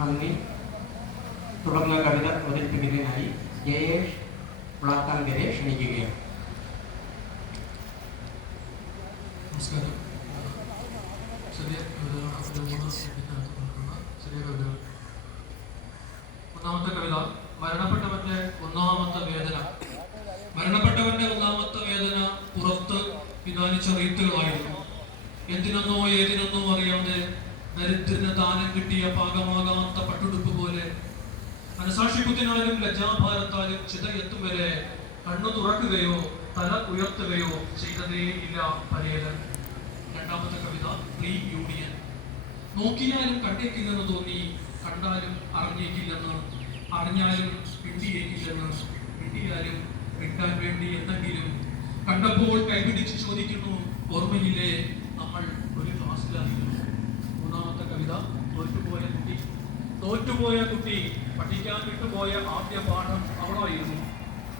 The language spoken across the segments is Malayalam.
നന്ദി. തുടർന്ന് കവിത അവതരിപ്പിക്കുന്നതിനായി ജയേഷ് വളർത്താങ്കരെ ക്ഷണിക്കുകയാണ്. നമസ്കാരം. ചെറിയ കവിതകളാണ്. ചെറിയ കവിതകൾ. ഒന്നാമത്തെ കവിത മരണപ്പെട്ടവന്റെ ഒന്നാമത്തെ വേദന. മരണപ്പെട്ടവന്റെ ഒന്നാമത്തെ വേദന പുറത്ത് വിധാനിച്ച റീത്തുകളായിരുന്നു. എന്തിനെന്നോ ഏതിനെന്നോ അറിയാതെ ദരിദ്രന് ദാനം കിട്ടിയ പാകമാകാത്ത പട്ടുടുപ്പ് പോലെ മനസാക്ഷിക്കുത്തിനാലും ലജ്ജാഭാരത്താലും ചിതയെത്തും വരെ കണ്ണു തുറക്കുകയോ തല ഉയർത്തുകയോ ചെയ്തതേയില്ല പരേതൻ. രണ്ടാമത്തെ കവിത പ്രീ യൂണിയൻ. നോക്കിയാലും കണ്ടേക്കില്ലെന്ന് തോന്നി, കണ്ടാലും അറിഞ്ഞേക്കില്ലെന്ന്, അറിഞ്ഞാലും പിണ്ടിയേക്കില്ലെന്ന്, പിണ്ടിയാലും കിട്ടാൻ വേണ്ടി എന്തെങ്കിലും കണ്ടപ്പോൾ കൈപിടിച്ച് ചോദിക്കുന്നു, ഓർമ്മയില്ലേ നമ്മൾ ഒരു ക്ലാസ്സിലായിരുന്നു. മൂന്നാമത്തെ കവിത തോറ്റുപോയ കുട്ടി. തോറ്റുപോയ കുട്ടി പഠിക്കാൻ വിട്ടുപോയ ആദ്യ പാഠം അവളായിരുന്നു.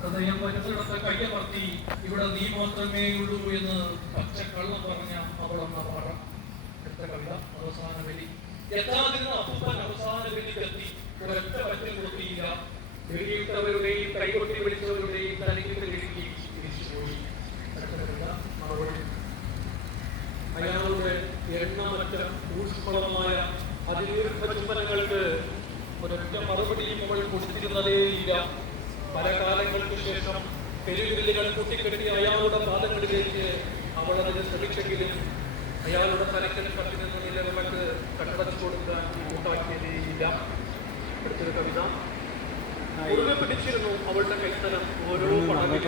ഹൃദയം വരുന്നിടത്ത് കയ്യമർത്തി ഇവിടെ നീ മാത്രമേ ഉള്ളൂ എന്ന് പച്ചക്കള്ളം പറഞ്ഞ അവളെന്ന പാഠം. അടുത്ത കവിത അവസാന ബലി. എത്താതിരുന്ന അപ്പൂപ്പൻ അവസാന ബലിക്കെത്തി. ഒരൊറ്റ പറ്റും കൊടുത്തിയില്ല. വെളിയിട്ടവരുടെയും കൈകൊട്ടി വിളിച്ചവരുടെയും തലയ്ക്ക് കിഴക്കി തിരിച്ചുപോയി. അടുത്ത കവിത മറുപടി. അയാളുടെ എണ്ണമറ്റ ഊഷ്മളമായ അതിദീർഘ ചുംബനങ്ങൾക്ക് ഒരൊറ്റ മറുപടിയും അവൾ കൊടുത്തിരുന്നതേയില്ല. പല കാലങ്ങൾക്ക് ശേഷം പെരുവില്ലുകൾ കൂട്ടിക്കെട്ടി അയാളുടെ പാദങ്ങളിലേക്ക് അവൾ അതിന് ശ്രമിച്ചെങ്കിലും അയാളുടെ തലക്കൽ കത്തി നിന്ന് നിലവിളക്ക് കണ്ടടച്ചു കൊടുക്കാൻ കൂട്ടാക്കിയതേയില്ല. അടുത്തൊരു കവിത. മുറുകെ പിടിച്ചിരുന്നു അവളുടെ കൈത്തലം ഓരോ പടവിലും.